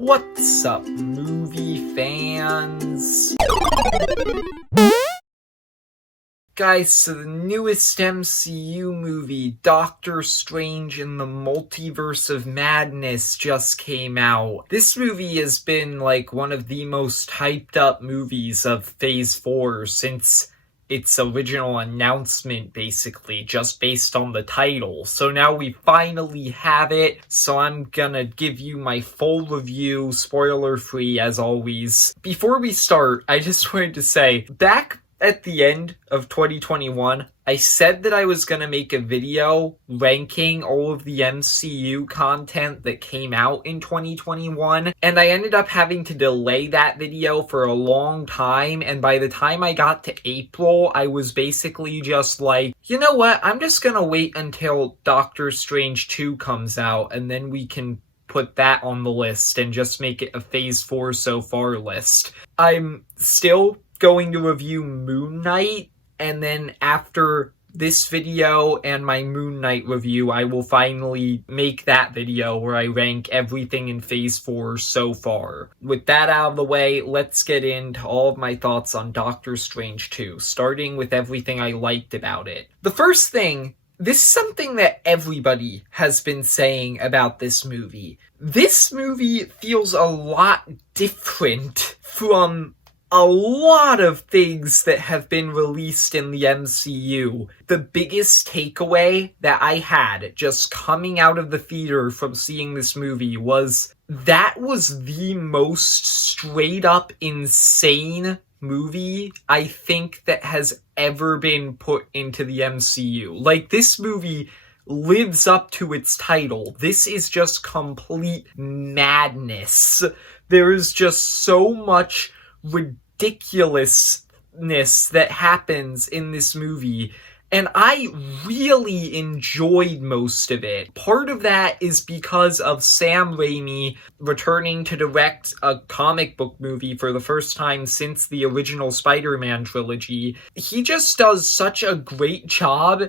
What's up, movie fans? Guys, so the newest MCU movie, Doctor Strange in the Multiverse of Madness, just came out. This movie has been like one of the most hyped up movies of Phase 4 since its original announcement, basically, just based on the title. So now we finally have it, so I'm gonna give you my full review, spoiler-free as always. Before we start, I just wanted to say, back at the end of 2021, I said that I was gonna make a video ranking all of the MCU content that came out in 2021, and I ended up having to delay that video for a long time, and by the time I got to April, I was basically just like, you know what, I'm just gonna wait until Doctor Strange 2 comes out, and then we can put that on the list and just make it a Phase 4 so far list. I'm still going to review Moon Knight, and then after this video and my Moon Knight review, I will finally make that video where I rank everything in Phase 4 so far. With that out of the way, let's get into all of my thoughts on Doctor Strange 2, starting with everything I liked about it. The first thing, this is something that everybody has been saying about this movie. This movie feels a lot different from a lot of things that have been released in the MCU. The biggest takeaway that I had just coming out of the theater from seeing this movie was that was the most straight up insane movie I think that has ever been put into the MCU. Like, this movie lives up to its title. This is just complete madness. There is just so much ridiculousness that happens in this movie, and I really enjoyed most of it. Part of that is because of Sam Raimi returning to direct a comic book movie for the first time since the original Spider-Man trilogy. He just does such a great job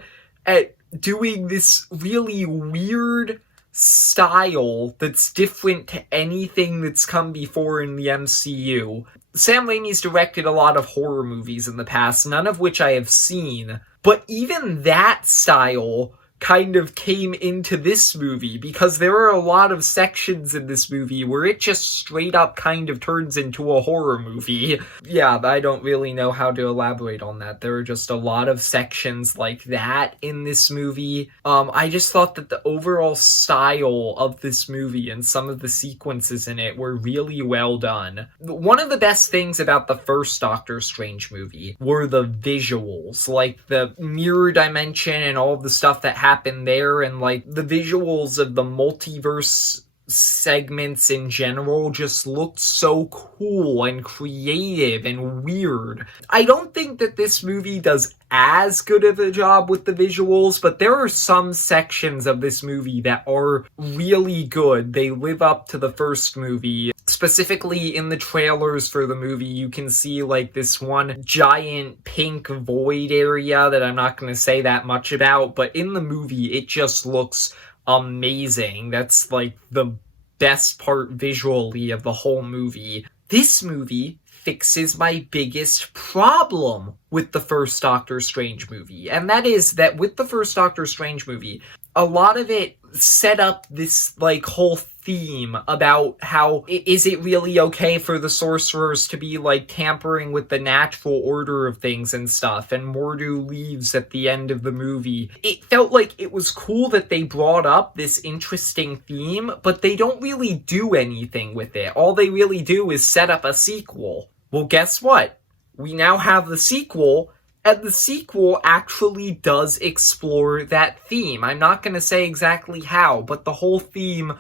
at doing this really weird style that's different to anything that's come before in the MCU. Sam Raimi's directed a lot of horror movies in the past, none of which I have seen, but even that style kind of came into this movie because there are a lot of sections in this movie where it just straight up kind of turns into a horror movie. Yeah, I don't really know how to elaborate on that. There are just a lot of sections like that in this movie. I just thought that the overall style of this movie and some of the sequences in it were really well done. One of the best things about the first Doctor Strange movie were the visuals, like the mirror dimension and all of the stuff that happened there, and like the visuals of the multiverse segments in general just looked so cool and creative and weird. I don't think that this movie does as good of a job with the visuals, but there are some sections of this movie that are really good. They live up to the first movie. Specifically in the trailers for the movie, you can see like this one giant pink void area that I'm not going to say that much about, but in the movie it just looks amazing. That's like the best part visually of the whole movie. This movie fixes my biggest problem with the first Doctor Strange movie, and that is that with the first Doctor Strange movie, a lot of it set up this like whole theme about how is it really okay for the sorcerers to be like tampering with the natural order of things and stuff, and Mordo leaves at the end of the movie. It felt like it was cool that they brought up this interesting theme, but they don't really do anything with it. All they really do is set up a sequel. Well, guess what? We now have the sequel, and the sequel actually does explore that theme. I'm not going to say exactly how, but the whole theme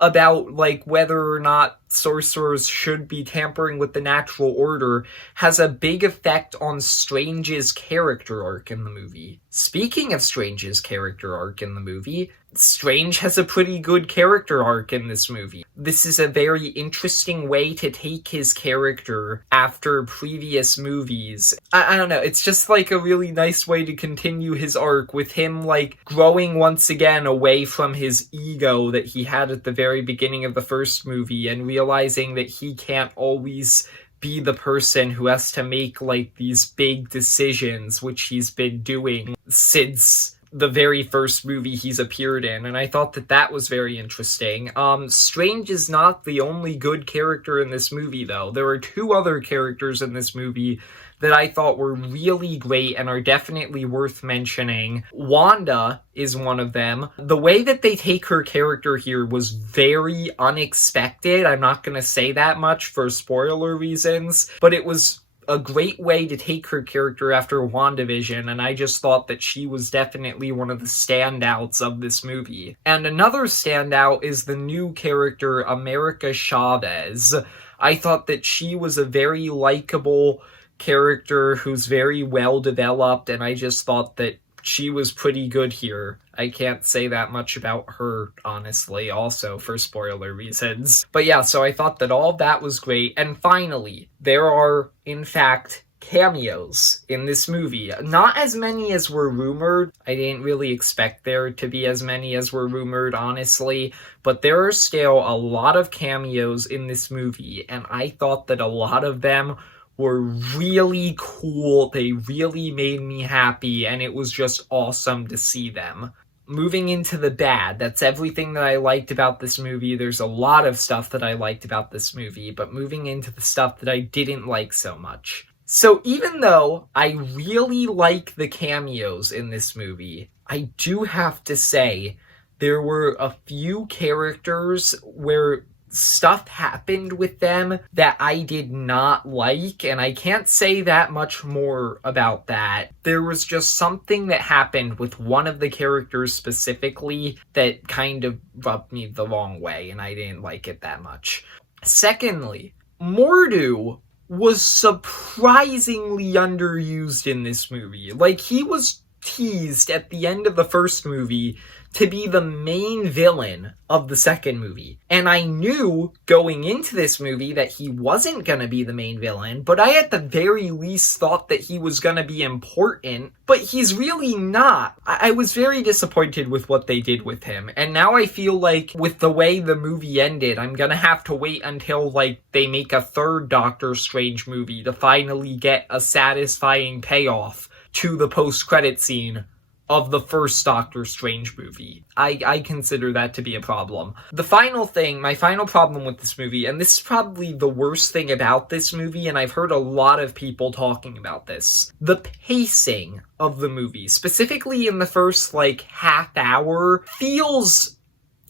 about like whether or not sorcerers should be tampering with the natural order has a big effect on Strange's character arc in the movie. Speaking of Strange's character arc in the movie, Strange has a pretty good character arc in this movie. This is a very interesting way to take his character after previous movies. I don't know, it's just like a really nice way to continue his arc with him like growing once again away from his ego that he had at the very beginning of the first movie and realizing that he can't always be the person who has to make like these big decisions, which he's been doing since the very first movie he's appeared in, and I thought that that was very interesting. Strange is not the only good character in this movie, though. There are two other characters in this movie that I thought were really great and are definitely worth mentioning. Wanda is one of them. The way that they take her character here was very unexpected. I'm not going to say that much for spoiler reasons, but it was a great way to take her character after WandaVision, and I just thought that she was definitely one of the standouts of this movie. And another standout is the new character, America Chavez. I thought that she was a very likable character who's very well developed, and I just thought that she was pretty good here. I can't say that much about her, honestly, also for spoiler reasons. But yeah, so I thought that all of that was great. And finally, there are, in fact, cameos in this movie. Not as many as were rumored. I didn't really expect there to be as many as were rumored, honestly. But there are still a lot of cameos in this movie, and I thought that a lot of them were really cool. They really made me happy, and it was just awesome to see them. Moving into the bad, that's everything that I liked about this movie. There's a lot of stuff that I liked about this movie, but moving into the stuff that I didn't like so much. So even though I really like the cameos in this movie, I do have to say there were a few characters where stuff happened with them that I did not like, and I can't say that much more about that. There was just something that happened with one of the characters specifically that kind of rubbed me the wrong way, and I didn't like it that much. Secondly, Mordo was surprisingly underused in this movie. Like, he was teased at the end of the first movie to be the main villain of the second movie. And I knew going into this movie that he wasn't going to be the main villain, but I at the very least thought that he was going to be important, but he's really not. I was very disappointed with what they did with him, and now I feel like with the way the movie ended, I'm going to have to wait until like they make a third Doctor Strange movie to finally get a satisfying payoff to the post-credit scene of the first Doctor Strange movie. I consider that to be a problem. The final thing, my final problem with this movie, and this is probably the worst thing about this movie, and I've heard a lot of people talking about this. The pacing of the movie, specifically in the first, like, half hour, feels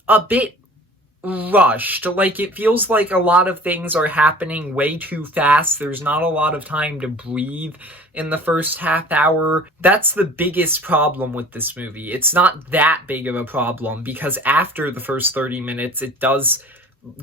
a bit rushed. Like, it feels like a lot of things are happening way too fast. There's not a lot of time to breathe in the first half hour. That's the biggest problem with this movie. It's not that big of a problem, because after the first 30 minutes, it does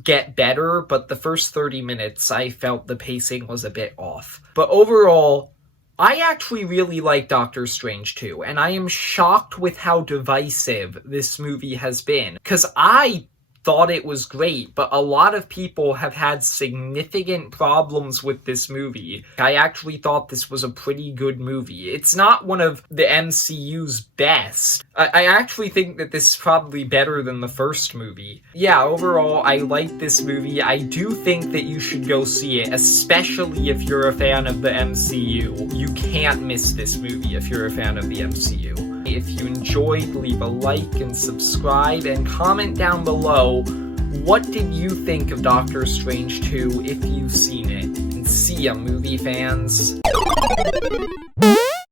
get better, but the first 30 minutes, I felt the pacing was a bit off. But overall, I actually really like Doctor Strange 2, and I am shocked with how divisive this movie has been, because I thought it was great, but a lot of people have had significant problems with this movie. I actually thought this was a pretty good movie. It's not one of the MCU's best. I actually think that this is probably better than the first movie. Yeah, overall, I like this movie. I do think that you should go see it, especially if you're a fan of the MCU. You can't miss this movie if you're a fan of the MCU. If you enjoyed, leave a like and subscribe, and comment down below, what did you think of Doctor Strange 2 if you've seen it? And see ya, movie fans.